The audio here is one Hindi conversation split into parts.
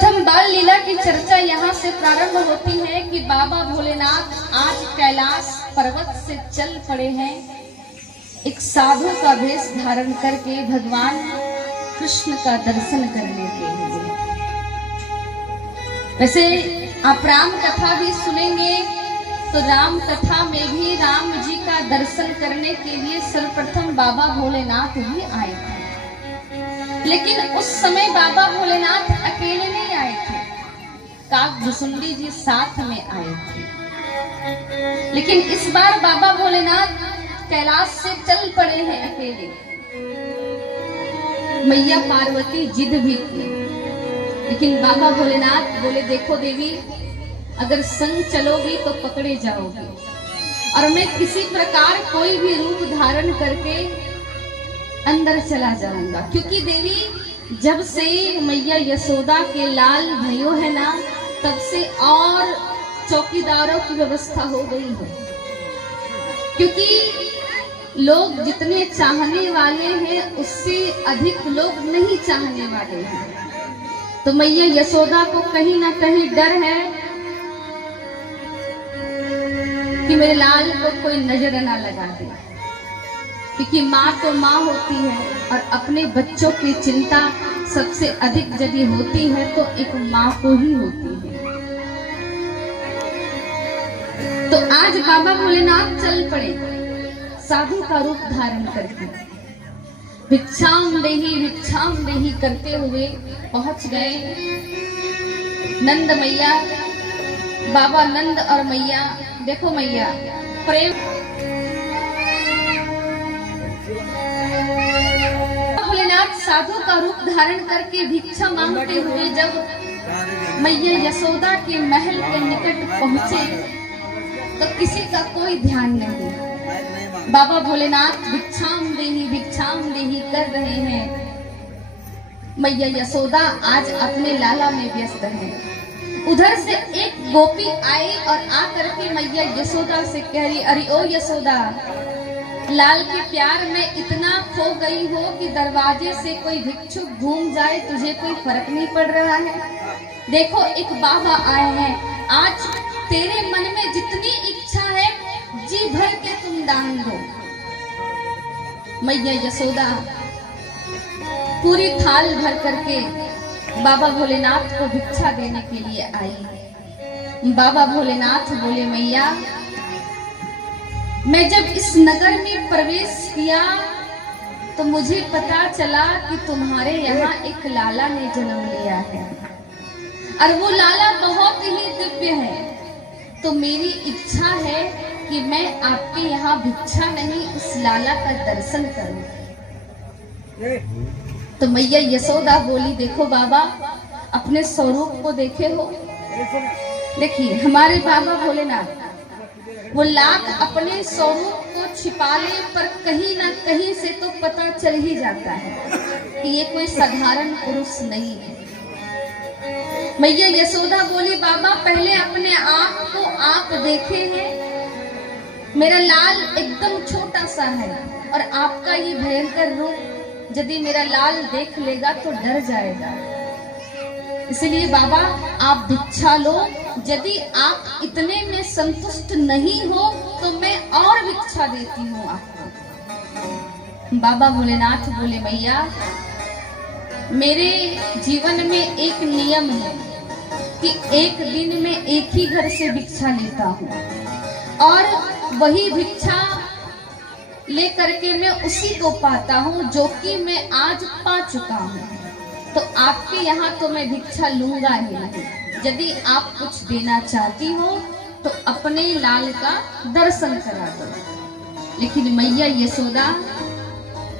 सर्वप्रथम बाल लीला की चर्चा यहाँ से प्रारंभ होती है कि बाबा भोलेनाथ आज कैलाश पर्वत से चल पड़े हैं एक साधु का भेष धारण करके भगवान कृष्ण का दर्शन करने के लिए। वैसे आप राम कथा भी सुनेंगे तो राम कथा में भी राम जी का दर्शन करने के लिए सर्वप्रथम बाबा भोलेनाथ ही आए थे, लेकिन उस समय बाबा भोलेनाथ अकेले नहीं आए थे, काकभुसुंडी जी साथ में आए थे। लेकिन इस बार बाबा भोलेनाथ कैलाश से चल पड़े हैं अकेले। मैया पार्वती जिद भी की, लेकिन बाबा भोलेनाथ बोले देखो देवी, अगर संग चलोगी तो पकड़े जाओगी, और मैं किसी प्रकार कोई भी रूप धारण करके अंदर चला जाऊंगा। क्योंकि देवी जब से मैया यशोदा के लाल भयो है ना, तब से और चौकीदारों की व्यवस्था हो गई है। क्योंकि लोग जितने चाहने वाले हैं उससे अधिक लोग नहीं चाहने वाले हैं, तो मैया यशोदा को कहीं ना कहीं डर है कि मेरे लाल को कोई नजर ना लगा दे। क्योंकि माँ तो माँ होती है और अपने बच्चों की चिंता सबसे अधिक यदि होती है तो एक माँ को ही होती है। तो आज बाबा भोलेनाथ चल पड़े साधु का रूप धारण करके, भिक्षाम देही करते हुए पहुंच गए नंद मैया, बाबा नंद और मैया। देखो मैया प्रेम, भोलेनाथ साधु का रूप धारण करके भिक्षा मांगते हुए जब मैया यशोदा के महल के निकट पहुंचे तो किसी का कोई ध्यान नहीं। बाबा भोलेनाथ भिक्षाम देही कर रहे हैं। मैया यशोदा आज अपने लाला में व्यस्त है। उधर से एक गोपी आई और आकर के मैया यशोदा से कह रही, अरे ओ यशोदा, लाल के प्यार में इतना खो गई हो कि दरवाजे से कोई भिक्षुक घूम जाए तुझे कोई फर्क नहीं पड़ रहा है। देखो एक बाबा आए हैं, आज तेरे मन में जितनी इच्छा है जी भर के तुम दान दो। मैया यशोदा पूरी थाल भर करके बाबा भोलेनाथ को भिक्षा देने के लिए आई। बाबा भोलेनाथ बोले मैया, मैं जब इस नगर में प्रवेश किया तो मुझे पता चला कि तुम्हारे यहाँ एक लाला ने जन्म लिया है और वो लाला बहुत ही दिव्य है। तो मेरी इच्छा है कि मैं आपके यहाँ भिक्षा नहीं उस लाला का दर्शन करूं। तो मैया यशोदा बोली, देखो बाबा, अपने स्वरूप को देखे हो। देखिए हमारे बाबा भोलेनाथ वो लाख अपने स्वरूप को छिपा ले, पर कहीं ना कहीं से तो पता चल ही जाता है कि ये कोई साधारण पुरुष नहीं है। मैया यशोदा बोली, बाबा पहले अपने आप को आप देखे हैं, मेरा लाल एकदम छोटा सा है और आपका ये भयंकर रूप यदि मेरा लाल देख लेगा तो डर जाएगा। इसलिए बाबा आप भिक्षा लो, यदि आप इतने में संतुष्ट नहीं हो तो मैं और भिक्षा देती हूँ आपको। बाबा भोलेनाथ बोले, मैया मेरे जीवन में एक नियम है कि एक दिन में एक ही घर से भिक्षा लेता हूँ और वही भिक्षा ले करके मैं उसी को पाता हूँ जो कि मैं आज पा चुका हूँ। तो आपके यहाँ तो मैं भिक्षा लूंगा ही नहीं। यदि आप कुछ देना चाहती हो तो अपने लाल का दर्शन करा दो। लेकिन मैया यशोदा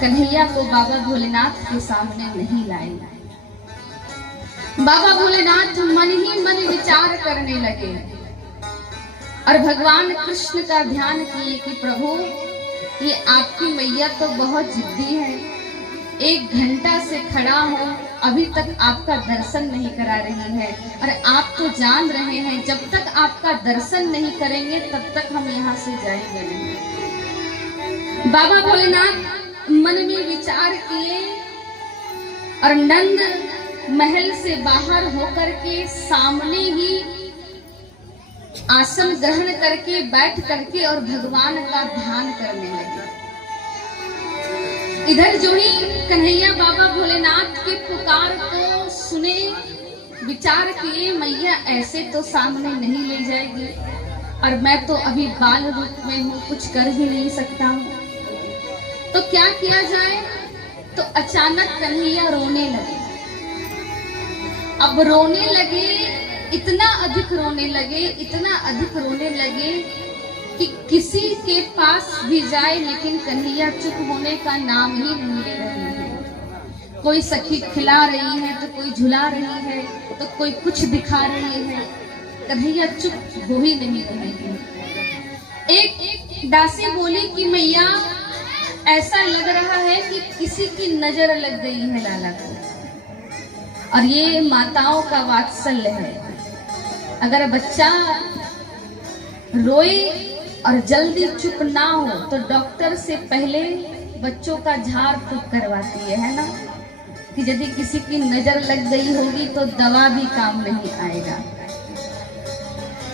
कन्हैया को बाबा भोलेनाथ के सामने नहीं लाई। बाबा भोलेनाथ मन ही मन विचार करने लगे और भगवान कृष्ण का ध्यान किए कि प्रभु ये आपकी मैया तो बहुत जिद्दी है, 1 घंटा से खड़ा हूँ अभी तक आपका दर्शन नहीं करा रही है, और आप तो जान रहे हैं जब तक आपका दर्शन नहीं करेंगे तब तक हम यहाँ से जाएंगे नहीं। बाबा भोलेनाथ मन में विचार किए और नंद महल से बाहर होकर के सामने ही आसन ग्रहण करके बैठ करके और भगवान का ध्यान करने लगे। इधर जो ही कन्हैया बाबा भोलेनाथ के पुकार को सुने, विचार किए मैया ऐसे तो सामने नहीं ले जाएगी और मैं तो अभी बाल रूप में हूँ, कुछ कर ही नहीं सकता हूँ, तो क्या किया जाए। तो अचानक कन्हैया रोने लगे। अब रोने लगे, इतना अधिक रोने लगे, इतना अधिक रोने लगे कि किसी के पास भी जाए लेकिन कन्हैया चुप होने का नाम ही नहीं ले रही है। कोई सखी खिला रही है तो कोई झुला रही है तो कोई कुछ दिखा रही है, कन्हैया चुप हो ही नहीं रही है। एक दासी बोली कि मैया ऐसा लग रहा है कि किसी की नजर लग गई है लाला को, और ये माताओं का वात्सल्य है। अगर बच्चा रोए और जल्दी चुप ना हो तो डॉक्टर से पहले बच्चों का झाड़ फूक करवाती है ना, कि यदि किसी की नजर लग गई होगी तो दवा भी काम नहीं आएगा।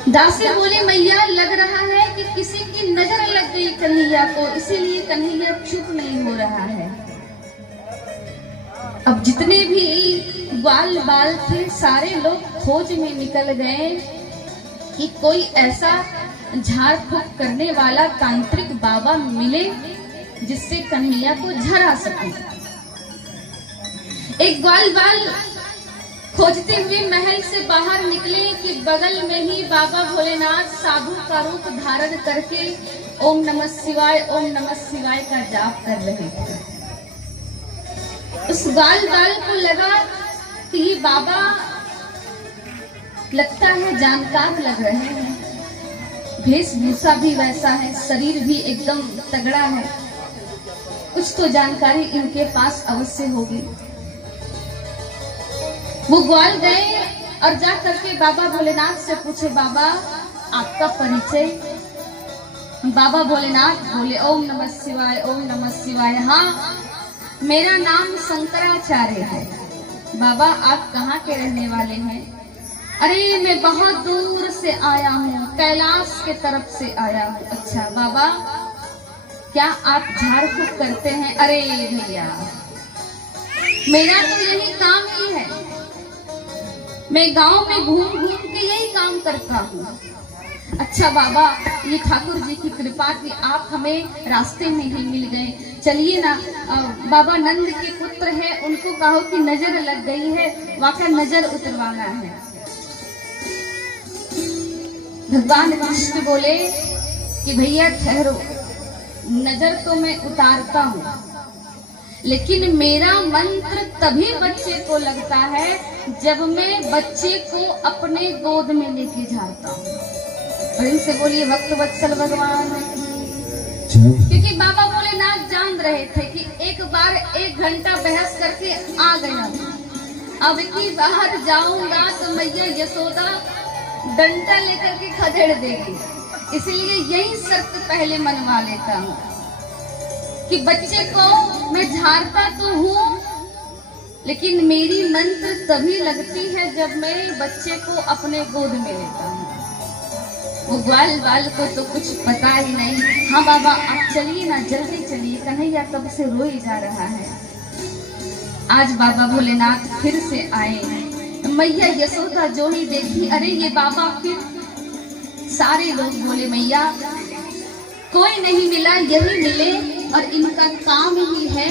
दासी बोले मैया लग रहा है कि किसी की नजर लग गई कन्हैया को, इसीलिए कन्हैया चुप नहीं हो रहा है। अब जितने भी ग्वाल बाल थे सारे लोग खोज में निकल गए कि कोई ऐसा झाड़ फूक करने वाला तांत्रिक बाबा मिले जिससे कन्हैया को झरा सके। एक ग्वाल बाल खोजते हुए महल से बाहर निकले कि बगल में ही बाबा भोलेनाथ साधु का रूप धारण करके ओम नमः शिवाय ओम नमः शिवाय का जाप कर रहे थे। उस ग्वाल बाल को लगा कि ये बाबा लगता है जानकार लग रहे हैं, वेशभूषा भी वैसा है, शरीर भी एकदम तगड़ा है, कुछ तो जानकारी इनके पास अवश्य होगी। वो ग्वाल गए और जा करके बाबा भोलेनाथ से पूछे बाबा आपका परिचय। बाबा भोलेनाथ बोले ओम नमः शिवाय ओम नमः शिवाय। हाँ मेरा नाम शंकराचार्य है। बाबा आप कहाँ के रहने वाले हैं? अरे मैं बहुत दूर से आया हूँ, कैलाश के तरफ से आया हूँ। अच्छा बाबा क्या आप झाड़ फूक करते हैं? अरे भैया मेरा तो यही काम ही है, मैं गांव में घूम घूम के यही काम करता हूँ। अच्छा बाबा ये ठाकुर जी की कृपा कि आप हमें रास्ते में ही मिल गए, चलिए ना बाबा नंद के पुत्र हैं, उनको कहो कि नजर लग गई है, वहां नजर उतरवाना है। भगवान कृष्ण बोले कि भैया ठहरो, नजर तो मैं उतारता हूँ लेकिन मेरा मंत्र तभी बच्चे को लगता है जब मैं बच्चे को अपने गोद में लेके जाता हूँ। और इनसे बोलिए भक्त वत्सल भगवान, क्योंकि बाबा भोलेनाथ जान रहे थे कि एक बार 1 घंटा बहस करके आ गया, अब की बाहर जाऊंगा तो मैया यशोदा डंडा लेकर के खदेड़ देगी, इसलिए यही शर्त पहले मनवा लेता हूँ कि बच्चे को मैं झाड़ता तो हूँ लेकिन मेरी मंत्र तभी लगती है जब मैं बच्चे को अपने गोद में लेता हूँ। वो ग्वाल बाल को तो कुछ पता ही नहीं। हाँ बाबा आप चलिए ना, जल्दी चलिए, कन्हैया कब से रो ही जा रहा है। आज बाबा भोलेनाथ फिर से आए, मैया यशोदा जो ही देखी, अरे ये बाबा फिर। सारे लोग बोले मैया कोई नहीं मिला, यही मिले, और इनका काम ही है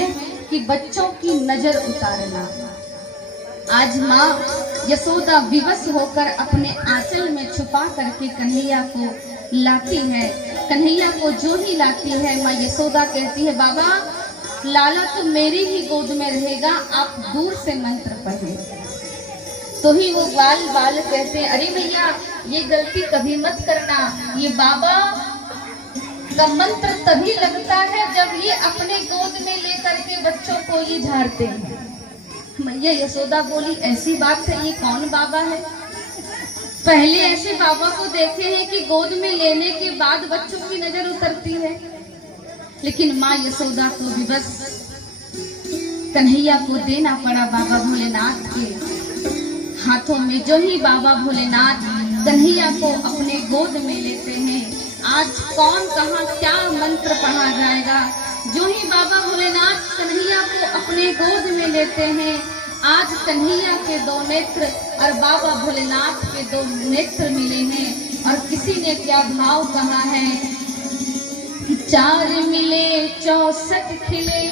कि बच्चों की नजर उतारना। आज माँ यशोदा विवश होकर अपने आंचल में छुपा करके कन्हैया को लाती है। कन्हैया को जो ही लाती है माँ यशोदा कहती है बाबा लाला तो मेरी ही गोद में रहेगा, आप दूर से मंत्र पढ़े। तो ही वो ग्वाल बाल कहते हैं अरे भैया ये गलती कभी मत करना, ये बाबा का मंत्र तभी लगता है जब ये अपने गोद में लेकर के बच्चों को ये झाड़ते हैं। मैया यशोदा बोली ऐसी बात है, ये कौन बाबा है? पहले ऐसे बाबा को देखे हैं कि गोद में लेने के बाद बच्चों की नजर उतरती है, लेकिन माँ यशोदा को भी बस कन्हैया को देना पड़ा बाबा भोलेनाथ के हाथों में। जो ही बाबा भोलेनाथ कन्हैया को अपने गोद में लेते हैं, आज कौन कहाँ क्या मंत्र पढ़ा जाएगा। जो ही बाबा भोलेनाथ कन्हैया को अपने गोद में लेते हैं, आज कन्हैया के दो नेत्र और बाबा भोलेनाथ के दो नेत्र मिले हैं। और किसी ने क्या भाव कहा है कि 4 मिले 64 खिले,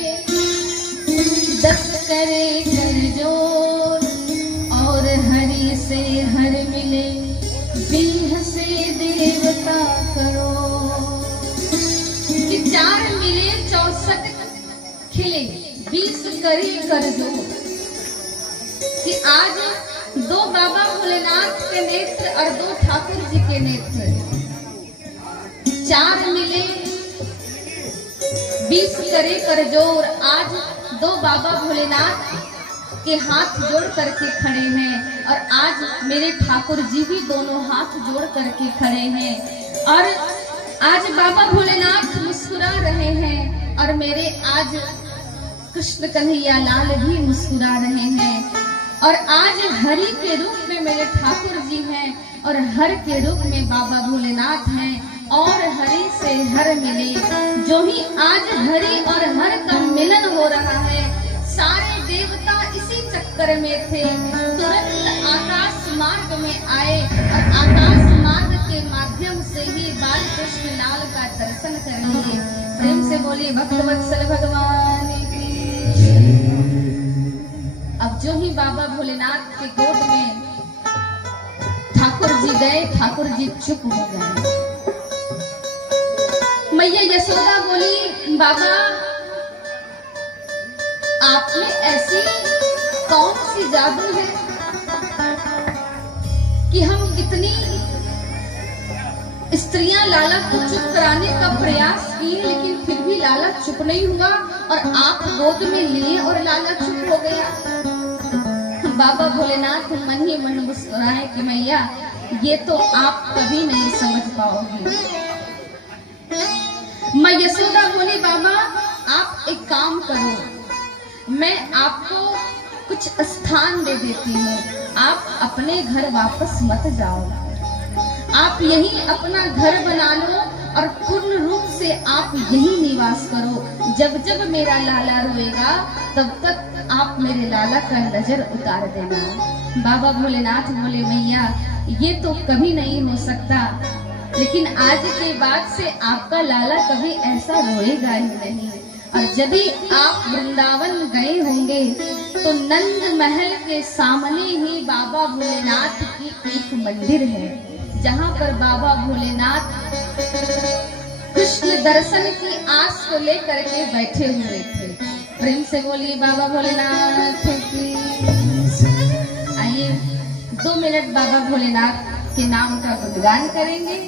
10 करे कर जोर, और हरि से हर मिले, 20 से देवता करो। कि 4 मिले 64 खिले, 20 करे कर जोर। कि आज 2 बाबा भोलेनाथ के नेत्र और 2 ठाकुर जी के नेत्र, 4 मिले 20 करे कर जोर। आज 2 बाबा भोलेनाथ के हाथ जोड़ करके खड़े हैं, और आज मेरे ठाकुर जी भी दोनों हाथ जोड़ करके खड़े हैं। और आज बाबा भोलेनाथ मुस्कुरा रहे हैं, और मेरे आज कृष्ण कन्हैया लाल भी मुस्कुरा रहे हैं। और आज हरि के रूप में मेरे ठाकुर जी हैं, और हर के रूप में बाबा भोलेनाथ हैं। और हरि से हर मिले, जो ही आज हरि और हर का मिलन हो रहा है। सारे देवता इसी चक्कर में थे, तुरंत आकाश मार्ग में आए, और आकाश मार्ग के माध्यम से ही बाल कृष्ण लाल का दर्शन करेंगे। प्रेम से बोलिए भक्तवत्सल भगवान की। अब जो ही बाबा भोलेनाथ के गोद में ठाकुर जी गए, ठाकुर जी चुप हो गए। मैया यशोदा बोली, बाबा आप में ऐसी कौन सी जादू है कि हम कितनी स्त्रियां लाला को चुप कराने का प्रयास किए, लेकिन फिर भी लाला चुप नहीं हुआ, और आप गोद में लिए और लाला चुप हो गया। बाबा भोलेनाथ मन ही मन मुस्कुराए कि मैया ये तो आप कभी नहीं समझ पाओगे। मैं यशोदा बोली, बाबा आप एक काम करो, मैं आपको कुछ स्थान दे देती हूँ, आप अपने घर वापस मत जाओ, आप यही अपना घर बना लो, और पूर्ण रूप से आप यही निवास करो। जब जब मेरा लाला रोएगा तब तक आप मेरे लाला का नजर उतार देना। बाबा भोलेनाथ बोले, मैया ये तो कभी नहीं हो सकता, लेकिन आज के बाद से आपका लाला कभी ऐसा रोएगा ही नहीं। और जब भी आप वृंदावन गए होंगे तो नंद महल के सामने ही बाबा भोलेनाथ की एक मंदिर है, जहाँ पर बाबा भोलेनाथ कृष्ण दर्शन की आस को लेकर के बैठे हुए थे। प्रेम से बोलिए बाबा भोलेनाथ की। आइए 2 मिनट बाबा भोलेनाथ के नाम का गुणगान करेंगे।